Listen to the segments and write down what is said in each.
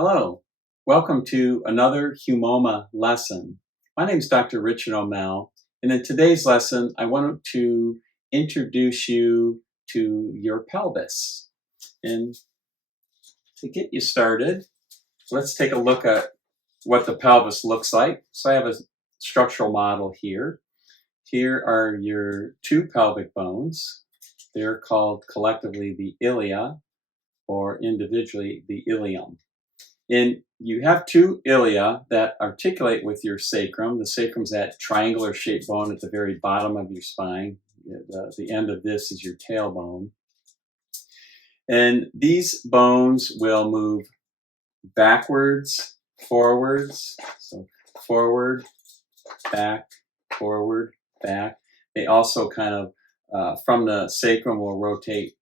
Hello, welcome to another Humoma lesson. My name is Dr. Richard O'Mell, and in today's lesson, I wanted to introduce you to your pelvis. And to get you started, let's take a look at what the pelvis looks like. So I have a structural model here. Here are your two pelvic bones. They're called collectively the ilia, or individually the ilium. And you have two ilia that articulate with your sacrum. The sacrum is that triangular shaped bone at the very bottom of your spine. The end of this is your tailbone. And these bones will move backwards, forwards. So forward, back, forward, back. They also kind of, from the sacrum, will rotate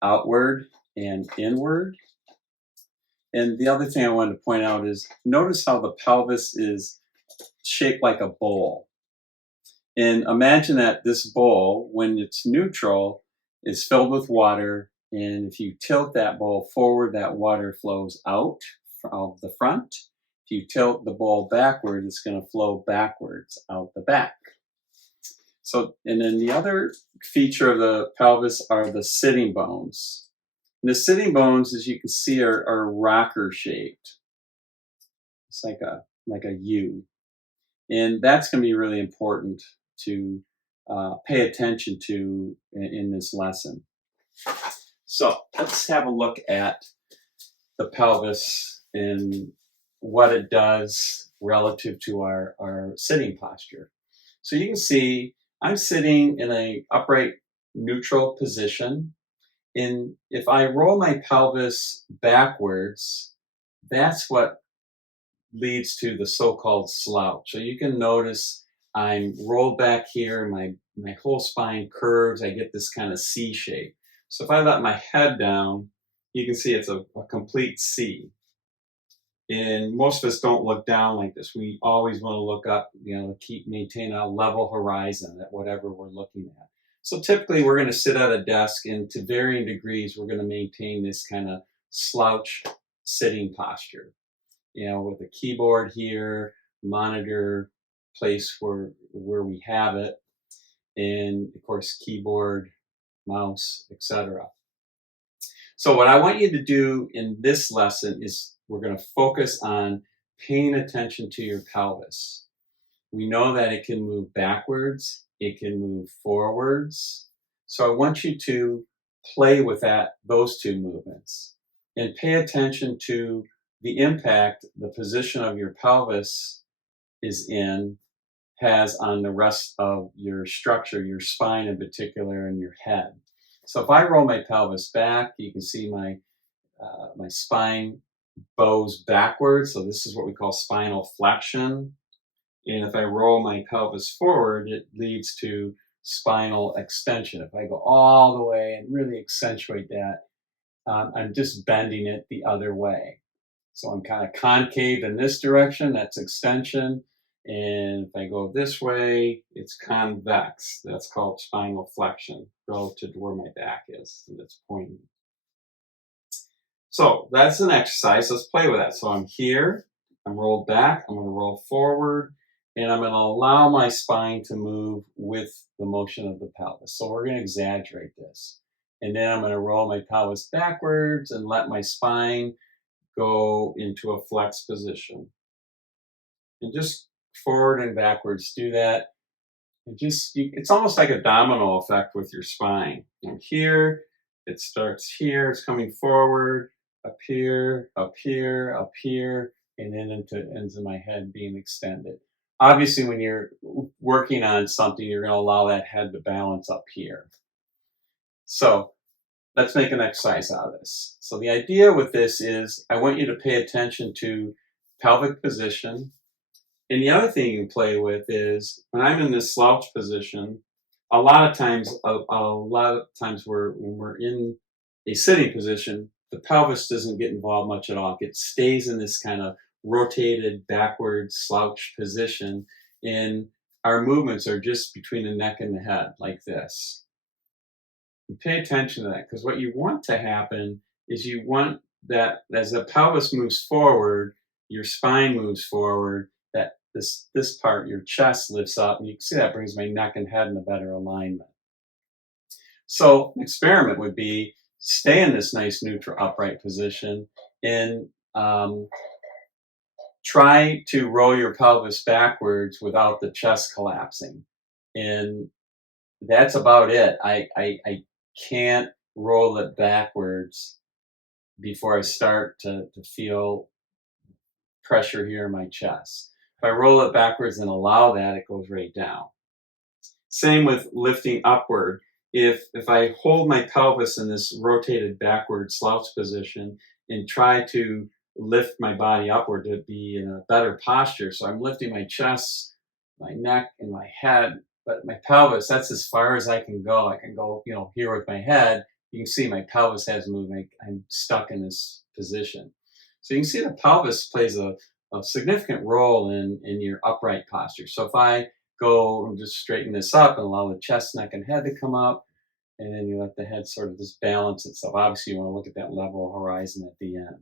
outward and inward. And the other thing I wanted to point out is notice how the pelvis is shaped like a bowl. And imagine that this bowl, when it's neutral, is filled with water. And if you tilt that bowl forward, that water flows out of the front. If you tilt the bowl backward, it's going to flow backwards out the back. So, and then the other feature of the pelvis are the sitting bones. And the sitting bones, as you can see, are rocker shaped. It's like a U. And that's going to be really important to pay attention to in this lesson. So let's have a look at the pelvis and what it does relative to our sitting posture. So you can see I'm sitting in an upright neutral position. And if I roll my pelvis backwards, that's what leads to the so-called slouch. So you can notice I'm rolled back here, my whole spine curves, I get this kind of C shape. So if I let my head down, you can see it's a complete C. And most of us don't look down like this. We always want to look up, maintain a level horizon at whatever we're looking at. So typically we're going to sit at a desk, and to varying degrees, we're going to maintain this kind of slouch sitting posture. With a keyboard here, monitor place where we have it, and of course keyboard, mouse, etc. So what I want you to do in this lesson is we're going to focus on paying attention to your pelvis. We know that it can move backwards, it can move forwards. So I want you to play with those two movements and pay attention to the impact the position of your pelvis has on the rest of your structure, your spine in particular, and your head. So if I roll my pelvis back, you can see my spine bows backwards. So this is what we call spinal flexion. And if I roll my pelvis forward, it leads to spinal extension. If I go all the way and really accentuate that, I'm just bending it the other way. So I'm kind of concave in this direction, that's extension. And if I go this way, it's convex. That's called spinal flexion relative to where my back is, and it's pointing. So that's an exercise. Let's play with that. So I'm here, I'm rolled back, I'm going to roll forward, and I'm going to allow my spine to move with the motion of the pelvis. So we're going to exaggerate this. And then I'm going to roll my pelvis backwards and let my spine go into a flex position. And just forward and backwards, do that. And it's almost like a domino effect with your spine. And here, it starts here, it's coming forward, up here, up here, up here, and then into ends of my head being extended. Obviously, when you're working on something, you're going to allow that head to balance up here. So let's make an exercise out of this. So the idea with this is I want you to pay attention to pelvic position. And the other thing you can play with is when I'm in this slouch position, a lot of times when we're in a sitting position, the pelvis doesn't get involved much at all. It stays in this kind of rotated backwards slouch position, and our movements are just between the neck and the head like this. You pay attention to that, because what you want to happen is you want that as the pelvis moves forward, your spine moves forward, that this part, your chest lifts up, and you can see that brings my neck and head in a better alignment. So an experiment would be stay in this nice neutral upright position and try to roll your pelvis backwards without the chest collapsing. And that's about it. I can't roll it backwards before I start to feel pressure here in my chest. If I roll it backwards and allow that, it goes right down. Same with lifting upward. If I hold my pelvis in this rotated backward slouch position and try to lift my body upward to be in a better posture, so I'm lifting my chest, my neck, and my head, but my pelvis, that's as far as I can go. I can go, here with my head. You can see my pelvis has moved. I'm stuck in this position. So you can see the pelvis plays a significant role in your upright posture. So if I go and just straighten this up and allow the chest, neck, and head to come up, and then you let the head sort of just balance itself. Obviously, you want to look at that level horizon at the end.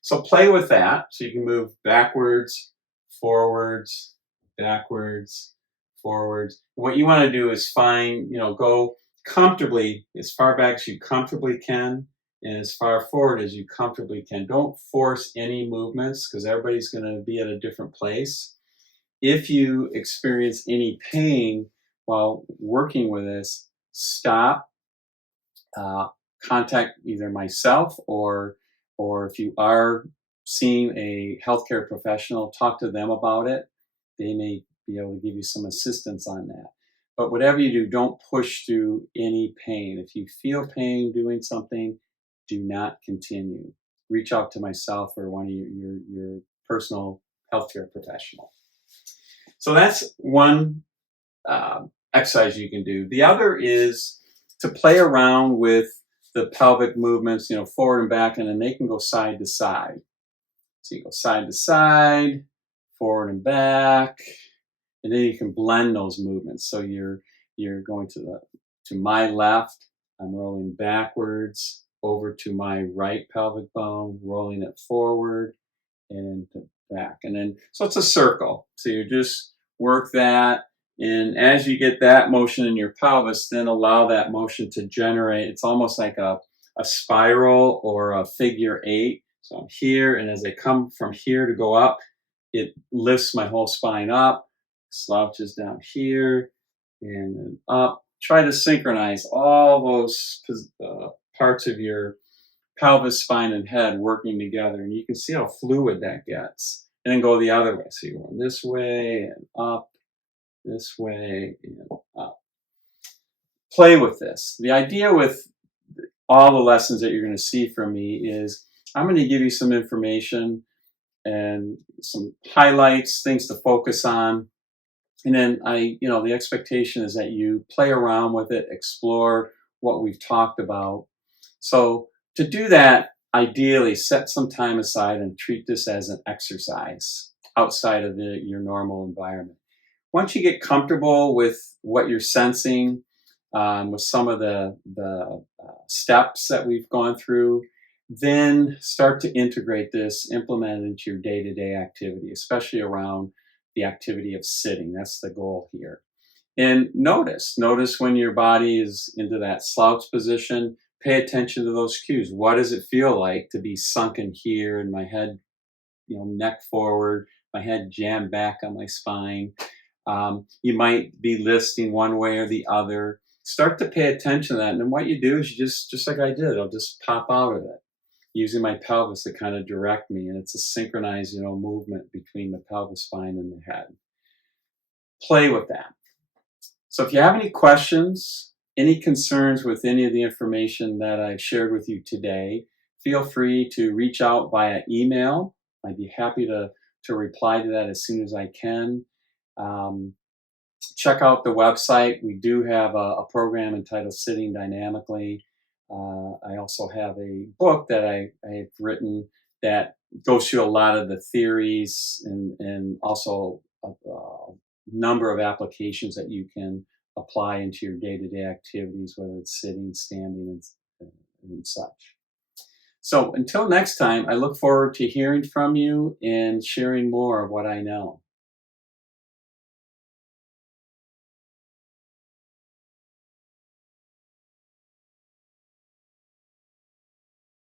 So play with that. So you can move backwards, forwards, backwards, forwards. What you want to do is go comfortably as far back as you comfortably can and as far forward as you comfortably can. Don't force any movements because everybody's going to be at a different place. If you experience any pain while working with this, stop, contact either myself or if you are seeing a healthcare professional, talk to them about it. They may be able to give you some assistance on that. But whatever you do, don't push through any pain. If you feel pain doing something, do not continue. Reach out to myself or one of your personal healthcare professional. So that's one exercise you can do. The other is to play around with the pelvic movements, forward and back, and then they can go side to side. So you go side to side, forward and back, and then you can blend those movements. So you're going to my left, I'm rolling backwards over to my right pelvic bone, rolling it forward and back. And then, so it's a circle. So you just work that. And as you get that motion in your pelvis, then allow that motion to generate. It's almost like a spiral or a figure 8. So I'm here, and as I come from here to go up, it lifts my whole spine up, slouches down here, and then up. Try to synchronize all those parts of your pelvis, spine, and head working together. And you can see how fluid that gets. And then go the other way. So you're going this way and up, this way and up. Play with this. The idea with all the lessons that you're going to see from me is I'm going to give you some information and some highlights, things to focus on. And then the expectation is that you play around with it, explore what we've talked about. So to do that, ideally set some time aside and treat this as an exercise outside of your normal environment. Once you get comfortable with what you're sensing, with some of the steps that we've gone through, then start to integrate this, implement it into your day-to-day activity, especially around the activity of sitting. That's the goal here. And notice when your body is into that slouch position, pay attention to those cues. What does it feel like to be sunken here and my head, neck forward, my head jammed back on my spine? You might be listing one way or the other. Start to pay attention to that. And then what you do is you just like I did, I'll just pop out of it, using my pelvis to kind of direct me. And it's a synchronized, movement between the pelvis, spine, and the head. Play with that. So if you have any questions, any concerns with any of the information that I shared with you today, feel free to reach out via email. I'd be happy to reply to that as soon as I can. Check out the website. We do have a program entitled Sitting Dynamically. I also have a book that I've written that goes through a lot of the theories and also a number of applications that you can apply into your day-to-day activities, whether it's sitting, standing, and such. So until next time, I look forward to hearing from you and sharing more of what I know.